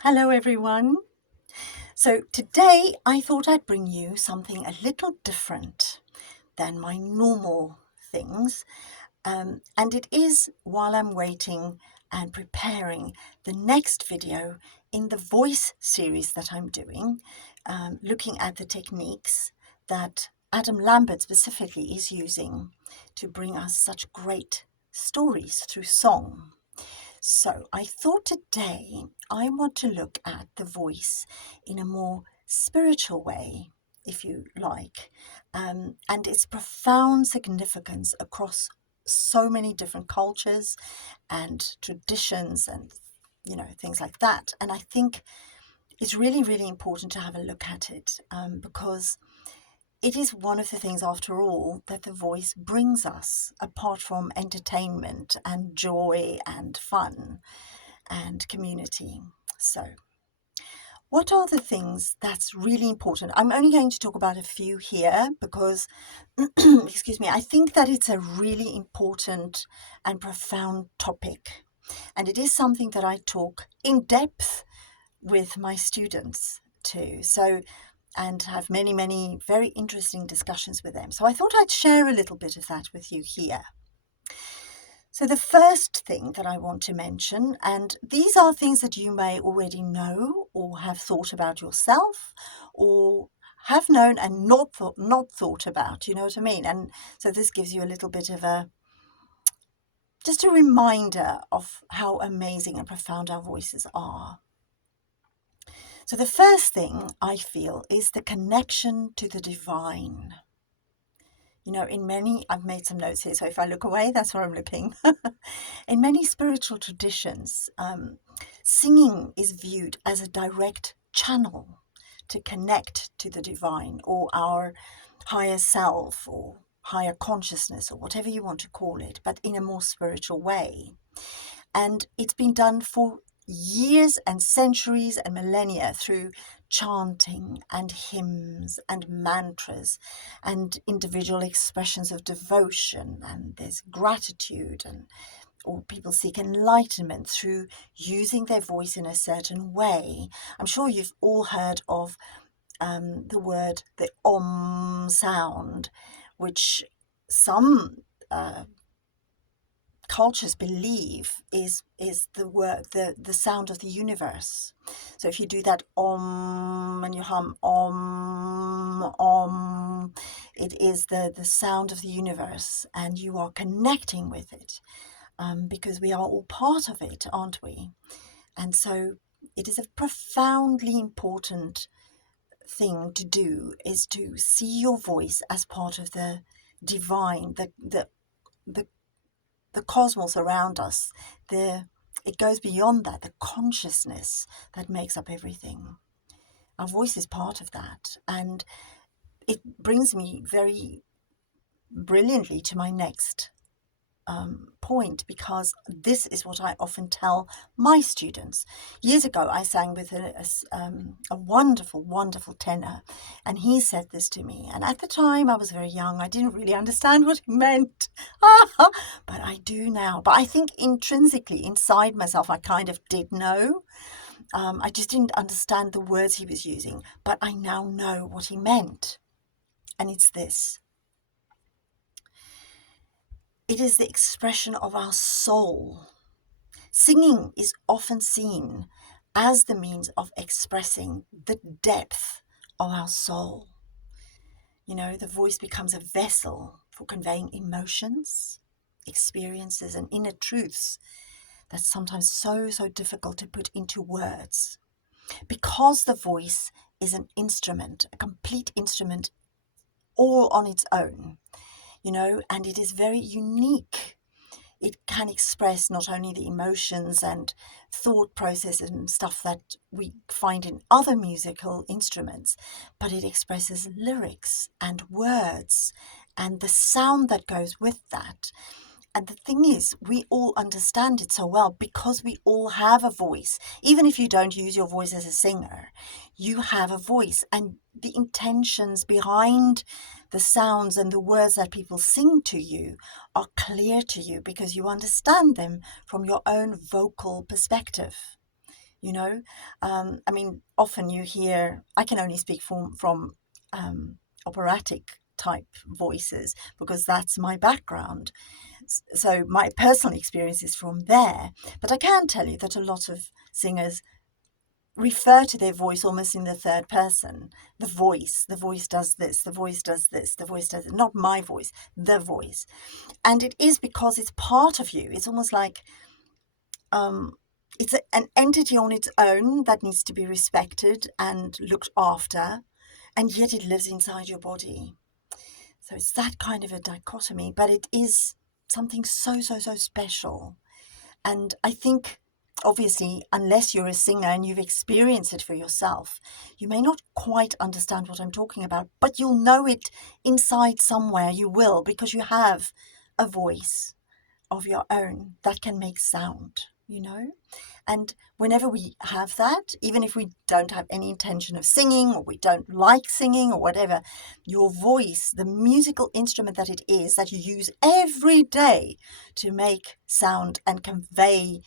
Hello everyone. So today I thought I'd bring you something a little different than my normal things. And it is while I'm waiting and preparing the next video in the voice series that I'm doing, looking at the techniques that Adam Lambert specifically is using to bring us such great stories through song. So I thought today I want to look at the voice in a more spiritual way, if you like, and its profound significance across so many different cultures and traditions and things like that. And I think it's really, really important to have a look at it because it is one of the things, after all, that the voice brings us, apart from entertainment and joy and fun and community. So, what are the things that's really important? I'm only going to talk about a few here because, excuse me, I think that it's a really important and profound topic. And it is something that I talk in depth with my students too. So, and have many, many very interesting discussions with them. So I thought I'd share a little bit of that with you here. So the first thing that I want to mention, and these are things that you may already know or have thought about yourself or have known and not thought about, you know what I mean? And so this gives you a little bit of just a reminder of how amazing and profound our voices are. So the first thing I feel is the connection to the divine. I've made some notes here, so if I look away, that's where I'm looking. In many spiritual traditions, singing is viewed as a direct channel to connect to the divine or our higher self or higher consciousness or whatever you want to call it, but in a more spiritual way. And it's been done for years and centuries and millennia through chanting and hymns and mantras and individual expressions of devotion, and there's gratitude, and or people seek enlightenment through using their voice in a certain way. I'm sure you've all heard of the om sound, which some cultures believe is the sound of the universe. So if you do that om and you hum om, it is the sound of the universe, and you are connecting with it because we are all part of it, aren't we? And so it is a profoundly important thing to do, is to see your voice as part of the divine, the cosmos around us. It goes beyond that, the consciousness that makes up everything. Our voice is part of that. And it brings me very brilliantly to my next point, because this is what I often tell my students. Years ago, I sang with a wonderful, wonderful tenor, and he said this to me. And at the time, I was very young. I didn't really understand what he meant, but I do now. But I think intrinsically, inside myself, I kind of did know. I just didn't understand the words he was using, but I now know what he meant. And it's this. It is the expression of our soul. Singing is often seen as the means of expressing the depth of our soul. The voice becomes a vessel for conveying emotions, experiences, and inner truths that's sometimes so difficult to put into words. Because the voice is an instrument, a complete instrument all on its own, and it is very unique. It can express not only the emotions and thought processes and stuff that we find in other musical instruments, but it expresses lyrics and words and the sound that goes with that. And the thing is, we all understand it so well because we all have a voice. Even if you don't use your voice as a singer, you have a voice, and the intentions behind the sounds and the words that people sing to you are clear to you because you understand them from your own vocal perspective. you know. I mean, often you hear, I can only speak from operatic type voices because that's my background. So my personal experience is from there. But I can tell you that a lot of singers refer to their voice almost in the third person. The voice does this, the voice does this, the voice does it. Not my voice, the voice. And it is because it's part of you. It's almost like it's an entity on its own that needs to be respected and looked after, and yet it lives inside your body. So it's that kind of a dichotomy, but it is something so, so, so special. And I think, obviously, unless you're a singer and you've experienced it for yourself, you may not quite understand what I'm talking about, but you'll know it inside somewhere. You will, because you have a voice of your own that can make sound, you know? And whenever we have that, even if we don't have any intention of singing or we don't like singing or whatever, your voice, the musical instrument that it is that you use every day to make sound and convey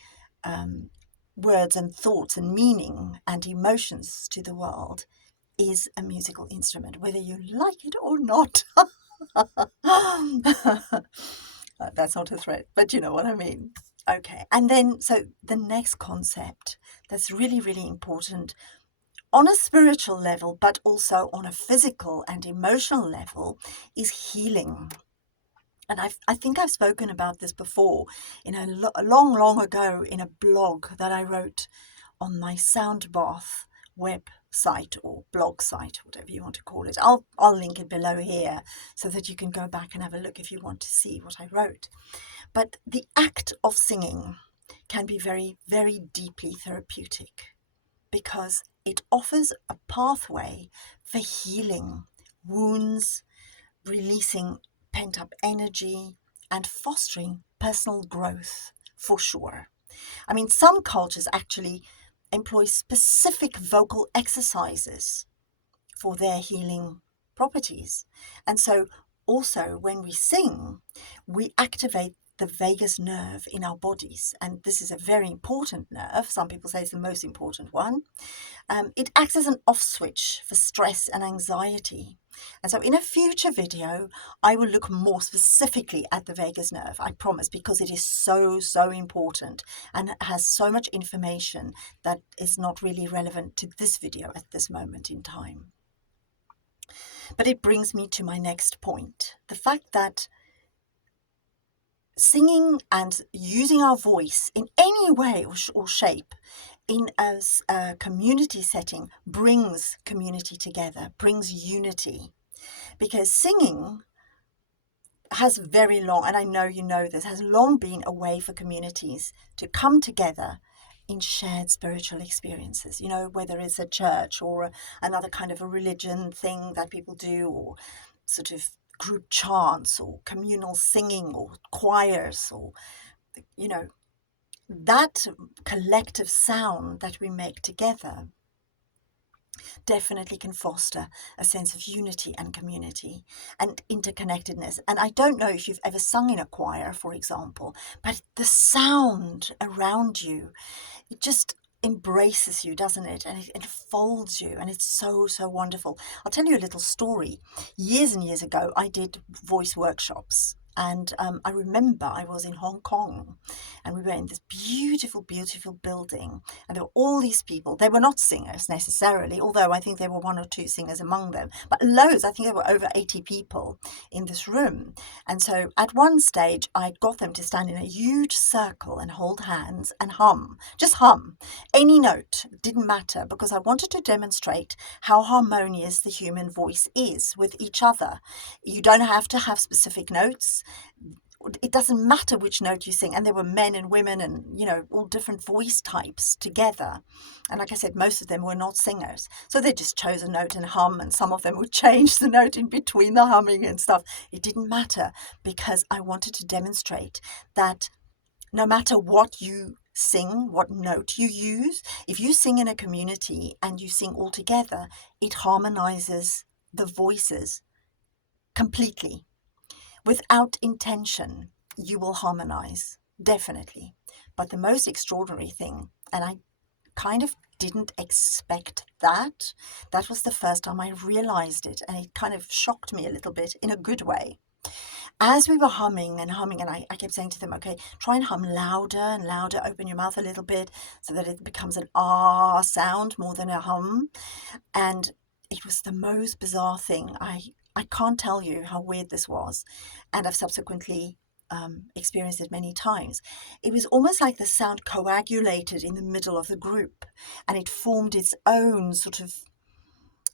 words and thoughts and meaning and emotions to the world, is a musical instrument, whether you like it or not. That's not a threat, but you know what I mean. Okay, and then so the next concept that's really, really important on a spiritual level, but also on a physical and emotional level, is healing. And I think I've spoken about this before in a long, long ago in a blog that I wrote on my Sound Bath website or blog site, whatever you want to call it. I'll link it below here so that you can go back and have a look if you want to see what I wrote. But the act of singing can be very, very deeply therapeutic because it offers a pathway for healing wounds, releasing pent-up energy, and fostering personal growth, for sure. I mean, some cultures actually employ specific vocal exercises for their healing properties. And so also when we sing, we activate the vagus nerve in our bodies. And this is a very important nerve. Some people say it's the most important one. It acts as an off switch for stress and anxiety. And so in a future video, I will look more specifically at the vagus nerve, I promise, because it is so, so important and has so much information that is not really relevant to this video at this moment in time. But it brings me to my next point, the fact that singing and using our voice in any way or shape in a community setting brings community together, brings unity. Because singing has very long, and I know you know this, has long been a way for communities to come together in shared spiritual experiences, you know, whether it's a church or another kind of a religion thing that people do, or sort of group chants or communal singing or choirs, or, you know, that collective sound that we make together definitely can foster a sense of unity and community and interconnectedness. And I don't know if you've ever sung in a choir, for example, but the sound around you, it just embraces you, doesn't it? And it folds you, and it's so, so wonderful. I'll tell you a little story. Years and years ago, I did voice workshops. And I remember I was in Hong Kong and we were in this beautiful, beautiful building. And there were all these people. They were not singers necessarily, although I think there were one or two singers among them. But loads, I think there were over 80 people in this room. And so at one stage, I got them to stand in a huge circle and hold hands and hum. Just hum. Any note, didn't matter, because I wanted to demonstrate how harmonious the human voice is with each other. You don't have to have specific notes. It doesn't matter which note you sing. And there were men and women and, you know, all different voice types together. And like I said, most of them were not singers. So they just chose a note and hum, and some of them would change the note in between the humming and stuff. It didn't matter, because I wanted to demonstrate that no matter what you sing, what note you use, if you sing in a community and you sing all together, it harmonizes the voices completely. Without intention, you will harmonize, definitely. But the most extraordinary thing, and I kind of didn't expect that. That was the first time I realized it, and it kind of shocked me a little bit in a good way. As we were humming and humming, and I kept saying to them, okay, try and hum louder and louder, open your mouth a little bit so that it becomes an ah sound more than a hum. And it was the most bizarre thing. I can't tell you how weird this was. And I've subsequently experienced it many times. It was almost like the sound coagulated in the middle of the group, and it formed its own sort of,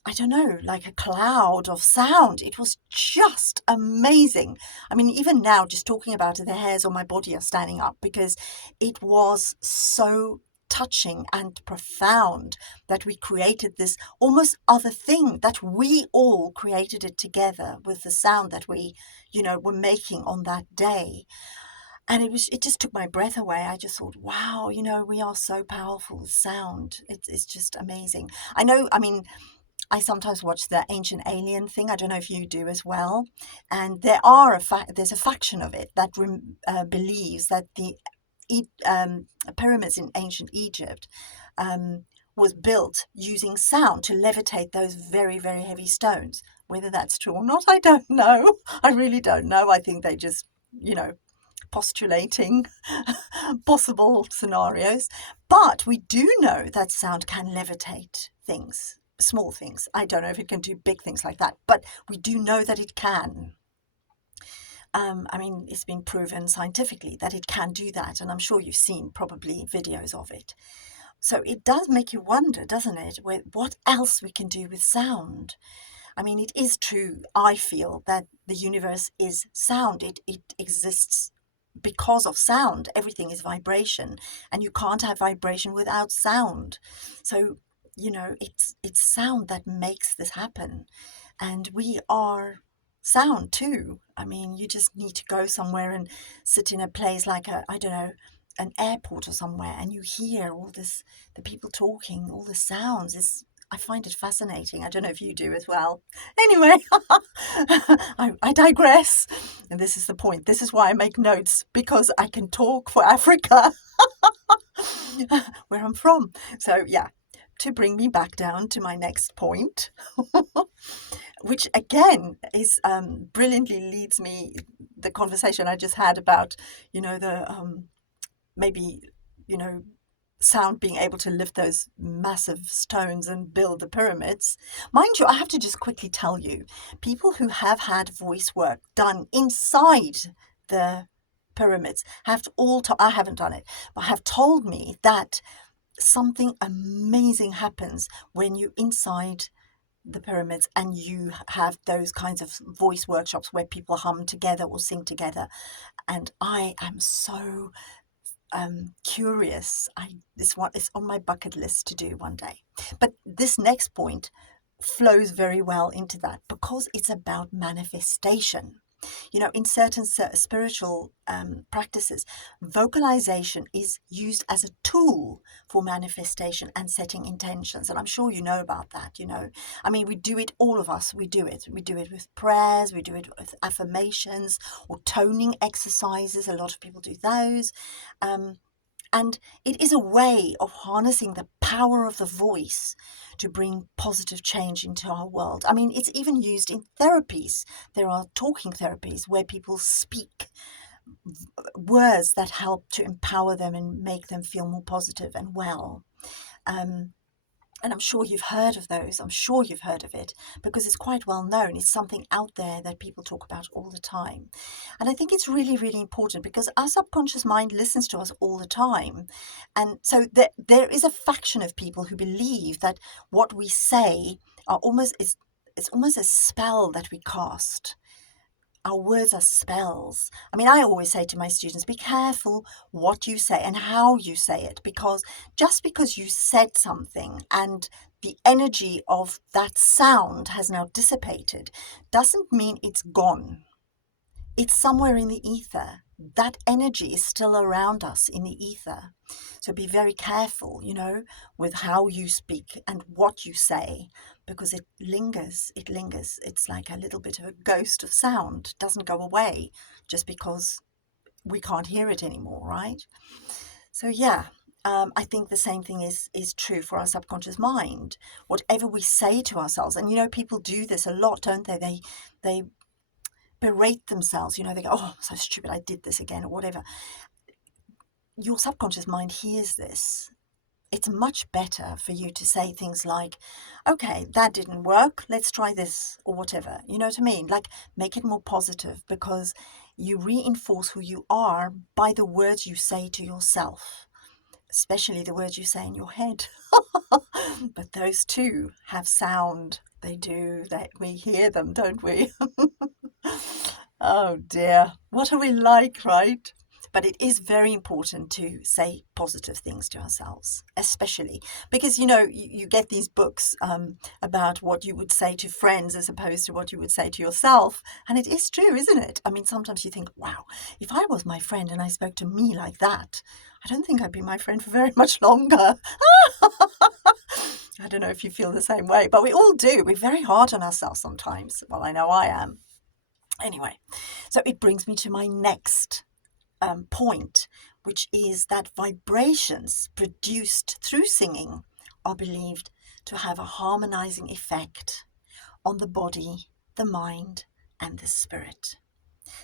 I don't know, like a cloud of sound. It was just amazing. I mean, even now, just talking about it, the hairs on my body are standing up because it was so touching and profound that we created this almost other thing, that we all created it together with the sound that we, were making on that day. And it just took my breath away. I just thought, wow, we are so powerful with sound. It's just amazing. I know, I mean, I sometimes watch the Ancient Alien thing. I don't know if you do as well. And there's a faction of it that believes that the pyramids in ancient Egypt was built using sound to levitate those very, very heavy stones. Whether that's true or not, I don't know. I really don't know. I think they just, postulating possible scenarios. But we do know that sound can levitate things. Small things. I don't know if it can do big things like that, but we do know that it can. I mean, it's been proven scientifically that it can do that, and I'm sure you've seen probably videos of it. So it does make you wonder, doesn't it, what else we can do with sound. I mean, it is true, I feel, that the universe is sound. It exists because of sound. Everything is vibration, and you can't have vibration without sound. So it's sound that makes this happen, and we are sound too. I mean, you just need to go somewhere and sit in a place like I don't know, an airport or somewhere, and you hear all this, the people talking, all the sounds. I find it fascinating. I don't know if you do as well. Anyway, I digress. And this is the point. This is why I make notes, because I can talk for Africa, where I'm from. So yeah, to bring me back down to my next point, which again is brilliantly leads me, the conversation I just had about, the maybe, sound being able to lift those massive stones and build the pyramids. Mind you, I have to just quickly tell you, people who have had voice work done inside the pyramids I haven't done it, but have told me that something amazing happens when you're inside the pyramids and you have those kinds of voice workshops where people hum together or sing together. And I am so curious. This one is on my bucket list to do one day. But this next point flows very well into that, because it's about manifestation. In certain spiritual practices, vocalization is used as a tool for manifestation and setting intentions. And I'm sure you know about that, I mean, we do it, all of us, we do it. We do it with prayers, we do it with affirmations or toning exercises. A lot of people do those. And it is a way of harnessing the power of the voice to bring positive change into our world. I mean, it's even used in therapies. There are talking therapies where people speak words that help to empower them and make them feel more positive and well. And I'm sure you've heard of those. I'm sure you've heard of it because it's quite well known. It's something out there that people talk about all the time. And I think it's really, really important because our subconscious mind listens to us all the time. And so there is a faction of people who believe that what we say it's almost a spell that we cast. Our words are spells. I mean, I always say to my students, be careful what you say and how you say it, because just because you said something and the energy of that sound has now dissipated doesn't mean it's gone. It's somewhere in the ether. That energy is still around us in the ether. So be very careful, with how you speak and what you say, because it lingers. It's like a little bit of a ghost of sound. It doesn't go away just because we can't hear it anymore, right? So yeah, I think the same thing is true for our subconscious mind. Whatever we say to ourselves, and people do this a lot, don't they? They berate themselves. They go, "Oh, I'm so stupid! I did this again," or whatever. Your subconscious mind hears this. It's much better for you to say things like, "Okay, that didn't work. Let's try this," or whatever. You know what I mean? Like, make it more positive, because you reinforce who you are by the words you say to yourself, especially the words you say in your head. But those too have sound. They do. We hear them, don't we? Oh dear. What are we like, right? But it is very important to say positive things to ourselves, especially because, you get these books about what you would say to friends as opposed to what you would say to yourself. And it is true, isn't it? I mean, sometimes you think, wow, if I was my friend and I spoke to me like that, I don't think I'd be my friend for very much longer. I don't know if you feel the same way, but we all do. We're very hard on ourselves sometimes. Well, I know I am. Anyway, so it brings me to my next point, which is that vibrations produced through singing are believed to have a harmonizing effect on the body, the mind, and the spirit.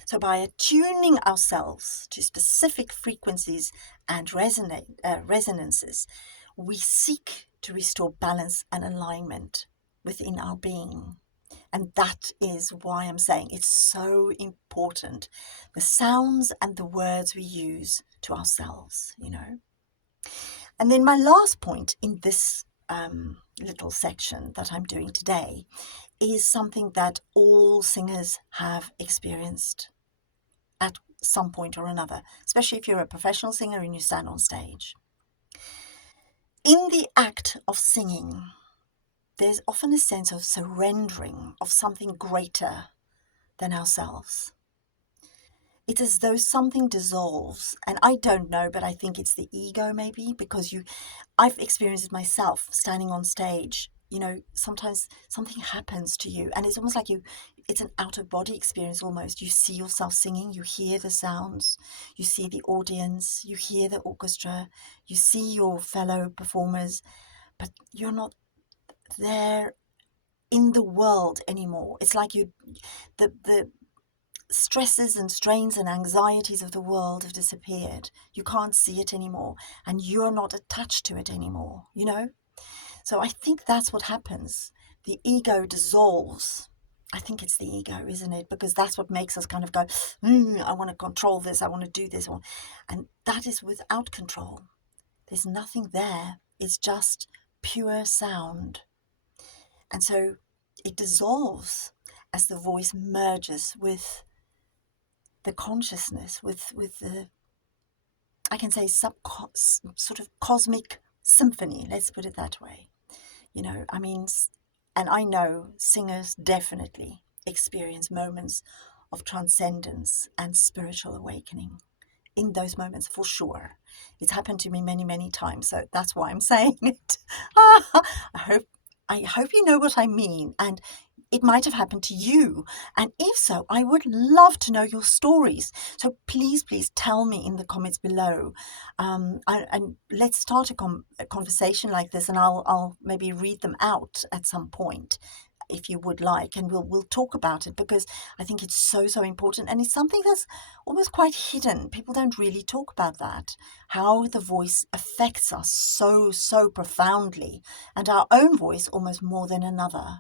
So by attuning ourselves to specific frequencies and resonances, we seek to restore balance and alignment within our being. And that is why I'm saying it's so important. The sounds and the words we use to ourselves, And then my last point in this little section that I'm doing today is something that all singers have experienced at some point or another, especially if you're a professional singer and you stand on stage. In the act of singing, there's often a sense of surrendering of something greater than ourselves. It's as though something dissolves, and I don't know, but I think it's the ego maybe, because I've experienced it myself standing on stage. Sometimes something happens to you and it's almost like it's an out-of-body experience almost. You see yourself singing, you hear the sounds, you see the audience, you hear the orchestra, you see your fellow performers, but you're not there in the world anymore. It's like the stresses and strains and anxieties of the world have disappeared. You can't see it anymore, and you're not attached to it anymore, So I think that's what happens. The ego dissolves. I think it's the ego, isn't it? Because that's what makes us kind of go, I want to control this, I want to do this. And that is without control. There's nothing there. It's just pure sound. And so it dissolves as the voice merges with the consciousness, with the, I can say, sort of cosmic symphony, let's put it that way. And I know singers definitely experience moments of transcendence and spiritual awakening in those moments, for sure. It's happened to me many, many times, so that's why I'm saying it. I hope you know what I mean, and it might have happened to you. And if so, I would love to know your stories. So please tell me in the comments below. And let's start a conversation like this, and I'll maybe read them out at some point if you would like, and we'll talk about it, because I think it's so important, and it's something that's almost quite hidden. People don't really talk about that, how the voice affects us so profoundly, and our own voice almost more than another.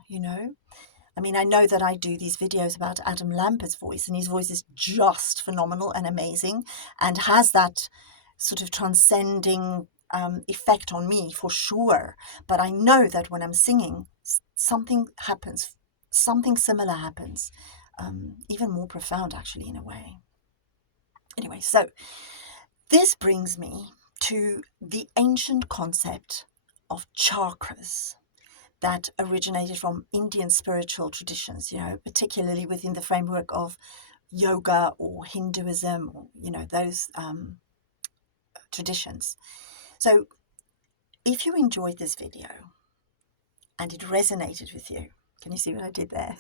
I mean, I know that I do these videos about Adam Lambert's voice, and his voice is just phenomenal and amazing, and has that sort of transcending effect on me, for sure. But I know that when I'm singing, something happens, something similar happens, even more profound, actually, in a way. Anyway, so this brings me to the ancient concept of chakras that originated from Indian spiritual traditions, particularly within the framework of yoga or Hinduism, or, those traditions. So if you enjoyed this video and it resonated with you, can you see what I did there?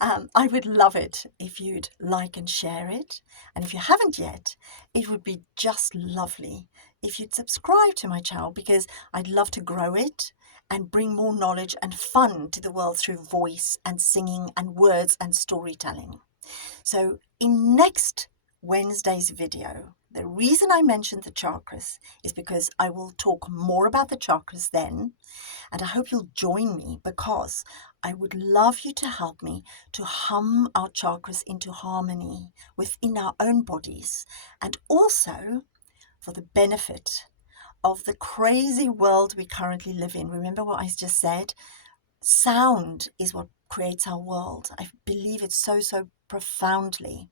I would love it if you'd like and share it. And if you haven't yet, it would be just lovely if you'd subscribe to my channel, because I'd love to grow it and bring more knowledge and fun to the world through voice and singing and words and storytelling. So in next Wednesday's video, the reason I mentioned the chakras is because I will talk more about the chakras then, and I hope you'll join me, because I would love you to help me to hum our chakras into harmony within our own bodies, and also for the benefit of the crazy world we currently live in. Remember what I just said? Sound is what creates our world. I believe it so profoundly.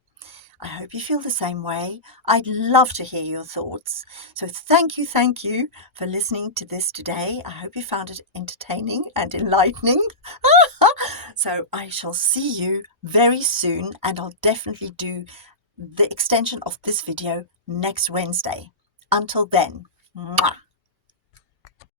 I hope you feel the same way. I'd love to hear your thoughts. So thank you for listening to this today. I hope you found it entertaining and enlightening. So I shall see you very soon, and I'll definitely do the extension of this video next Wednesday. Until then, mwah.